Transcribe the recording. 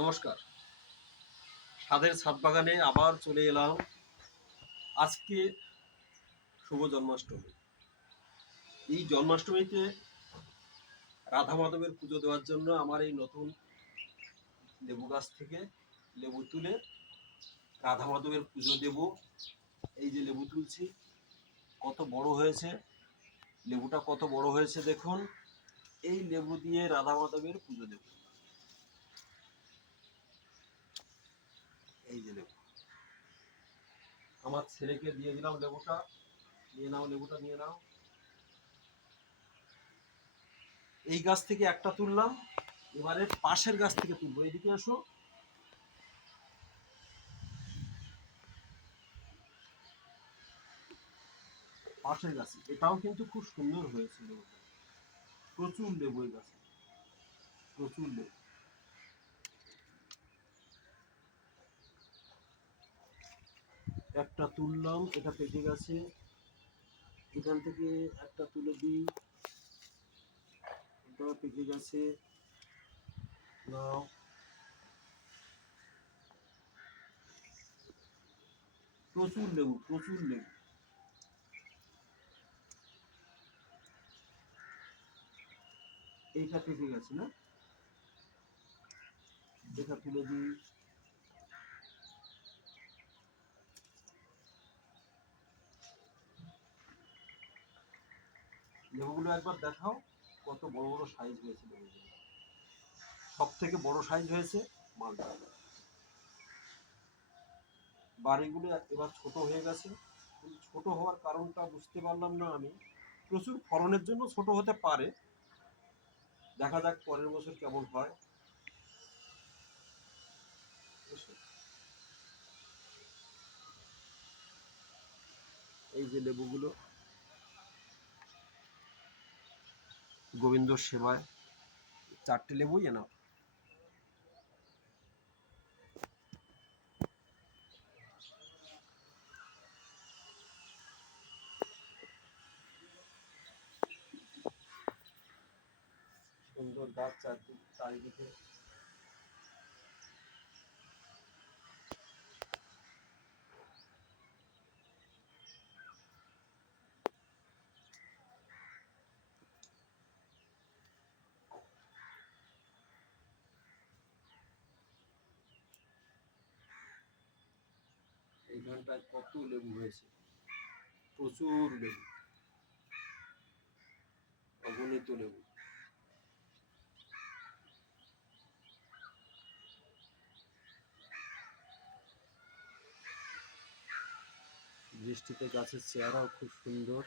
নমস্কার। স্বাদের ছাদ বাগানে আবার চলে এলাম। আজকে শুভ জন্মাষ্টমী। এই জন্মাষ্টমীতে রাধা মাধবের পুজো দেওয়ার জন্য আমার এই নতুন লেবু গাছ থেকে লেবু তুলে রাধা মাধবের পুজো দেব। এই যে লেবু তুলছি, কত বড় হয়েছে, লেবুটা কত বড় হয়েছে দেখুন। এই লেবু দিয়ে রাধা মাধবের পুজো দেব এই যে লেবু আমার ছেলেকে দিয়ে দিলাম লেবুটা। নিয়ে নাও, লেবুটা নিয়ে নাও। এই গাছ থেকে একটা তুললাম, এবারে পাশের গাছ থেকে তুলবো। এইদিকে আসো পাশের গাছে। এটাও কিন্তু খুব সুন্দর হয়েছে লেবুটা। প্রচুর লেবু এই গাছে। প্রচুর লেবু। একটা তুললাম, এটা পেকে গেছে। এখান থেকে একটা তুলে দিই। এটাও পেকে গেছে। নাও। প্রচুর লেবু প্রচুর লেবু। এইটা পেকে গেছে না? এটা তুলে দিই। লেবুগুলো একবার দেখাও, কত বড় বড় সাইজ হয়েছে সব থেকে বড় সাইজ হয়েছে মালটা। বাড়িগুলো এবার ছোট হয়ে গেছে। ছোট হওয়ার কারণটা বুঝতে পারলাম না আমি। প্রচুর ফলনের জন্য ছোট হতে পারে। দেখা যাক পরের বছর কেমন হয়। এই যে লেবুগুলো। গোবিন্দর সেবায় চারটে লেবুই এনাও। সুন্দর গাছ চারদিকে চারিদিকে এইখানটায় কত লেবু হয়েছে? প্রচুর লেবু। অগণিত লেবু। বৃষ্টিতে গাছের চেহারাও খুব সুন্দর।